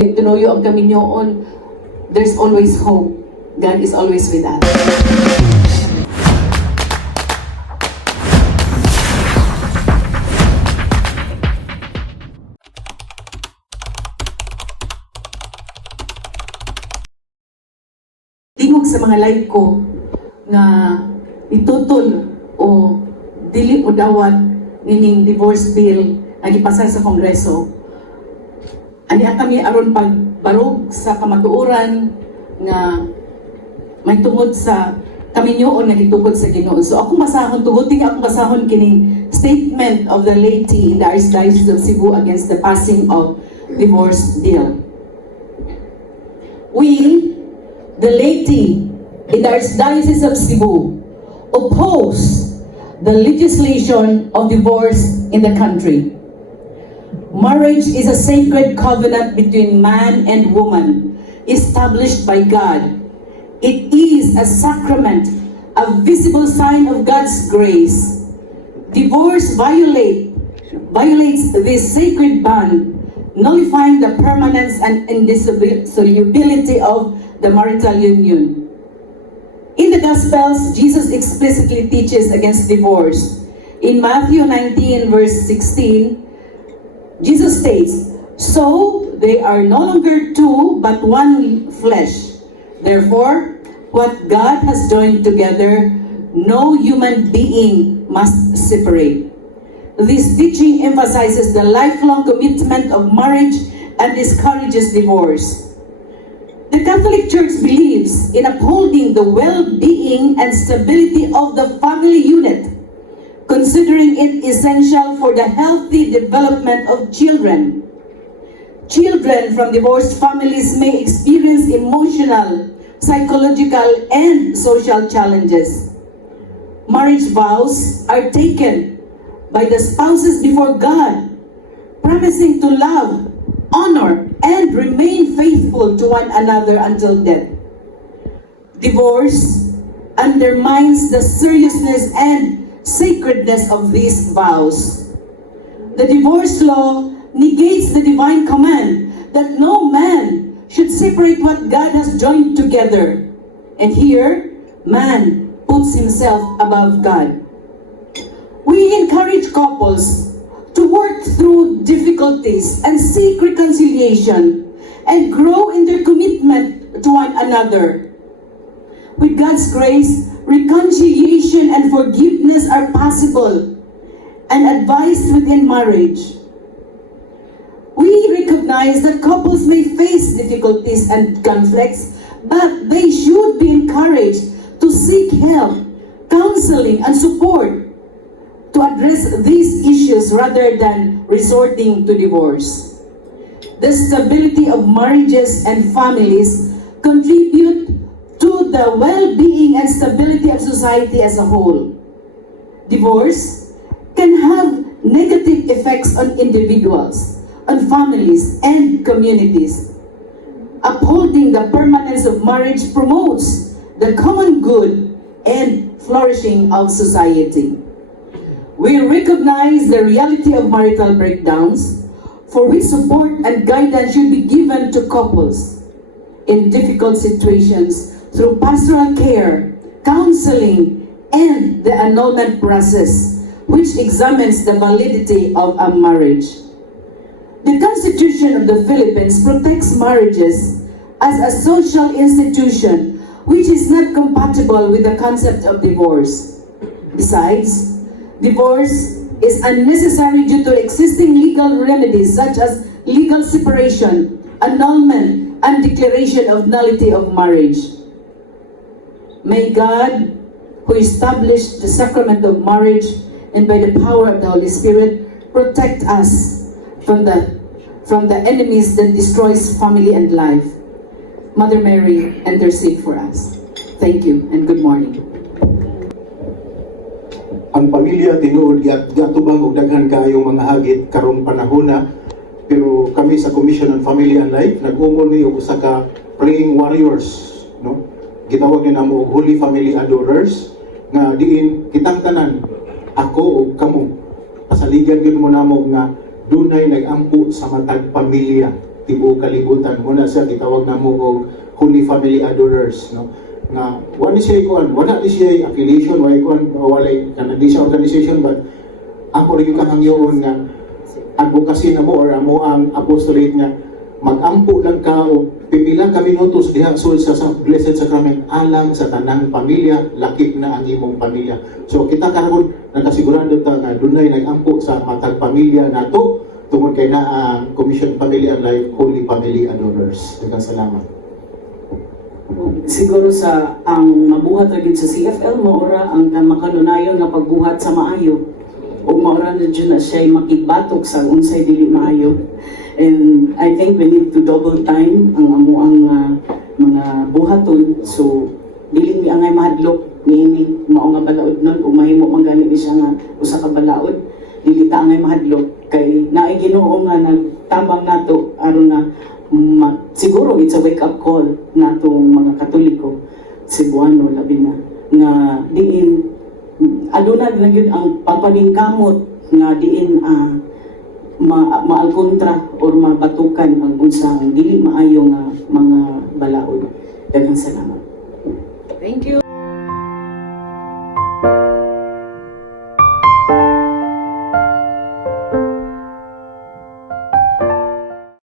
Tinuyo ang kaminyoon, there's always hope. God is always with us. Tingog sa mga live ko na itutol o dili o dawat nining divorce bill na gipasa sa Kongreso. Ani kami aron pagbarog sa kamatuoran nga may tungod sa kaminyoon nga gitugod sa Ginoo. So ako masahon tuguting ako masahon kining statement of the laity in the Archdiocese of Cebu against the passing of divorce bill. We, the laity in the Archdiocese of Cebu, oppose the legislation of divorce in the country. Marriage is a sacred covenant between man and woman, established by God. It is a sacrament, a visible sign of God's grace. Divorce violates this sacred bond, nullifying the permanence and indissolubility of the marital union. In the Gospels, Jesus explicitly teaches against divorce. In Matthew 19, verse 16, Jesus states, "So they are no longer two, but one flesh. Therefore, what God has joined together, no human being must separate." This teaching emphasizes the lifelong commitment of marriage and discourages divorce. The Catholic Church believes in upholding the well-being and stability of the family unit, considering it essential for the healthy development of children. Children from divorced families may experience emotional, psychological, and social challenges. Marriage vows are taken by the spouses before God, promising to love, honor, and remain faithful to one another until death. Divorce undermines the seriousness and sacredness of these vows. The divorce law negates the divine command that no man should separate what God has joined together. And here, man puts himself above God. We encourage couples to work through difficulties and seek reconciliation and grow in their commitment to one another. With God's grace, reconciliation and forgiveness are possible and advised within marriage. We recognize that couples may face difficulties and conflicts, but they should be encouraged to seek help, counseling, and support to address these issues rather than resorting to divorce. The stability of marriages and families contribute to the well-being and stability of society as a whole. Divorce can have negative effects on individuals, on families, and communities. Upholding the permanence of marriage promotes the common good and flourishing of society. We recognize the reality of marital breakdowns, for which support and guidance should be given to couples in difficult situations through pastoral care, counseling, and the annulment process, which examines the validity of a marriage. The Constitution of the Philippines protects marriages as a social institution which is not compatible with the concept of divorce. Besides, divorce is unnecessary due to existing legal remedies such as legal separation, annulment, and declaration of nullity of marriage. May God, who established the sacrament of marriage and by the power of the Holy Spirit, protect us from the enemies that destroys family and life. Mother Mary, intercede for us. Thank you and good morning. Ang pamilya tinuod gatubang og daghan kaayong mga hagit karong panahona, pero kami sa Commission on Family and Life nag-umol ni og usa ka praying warriors, no? Gitawag ni namo og Holy Family Adorers nga diin kitang tanan, ako ug kamo pasaligan gyud mo namo nga dunay nag-ampo sa matag pamilya tibuok kalibutan. Muna siya gitawag na mo og Holy Family Adorers, no? Na wala siya ikuan, wala di siya affiliation, wala ikuan, wala kana di siya organization, but ako rin yung kahangyoon nga advocacy na mo or amo ang apostolate nga magampo lang ka o pipila ka minutos diha sul sa Blessed Sacrament alang sa tanang pamilya, lakip na ang imong pamilya. So kita karon nakasigurado ta nga dunay nagampo sa matag pamilya nato tungod kay na ang Commission Family and Life Holy Family Adorers. Daghang salamat. Siguro sa ang mabuhat lagi sa CFL maura ang makanunayon nga pagbuhat sa maayo o maura na dyan na siya makitbatok sa unsay dili maayo. And I think we need to double time ang amo ang mga buhaton. So dili mi angay mahadlok niini mao nga balaod nun o mahimo man gani siya nga usa ka balaod, dili ta angay mahadlok kay naay Ginoo nga nagtabang nato aron na siguro it's a wake up call natong mga Katoliko Cebuano labi na nga diin aduna na gyud ang pagpaningkamot nga diin maalkontra or mapatukan ang unsang dili maayo nga mga balaod. Daghang salamat.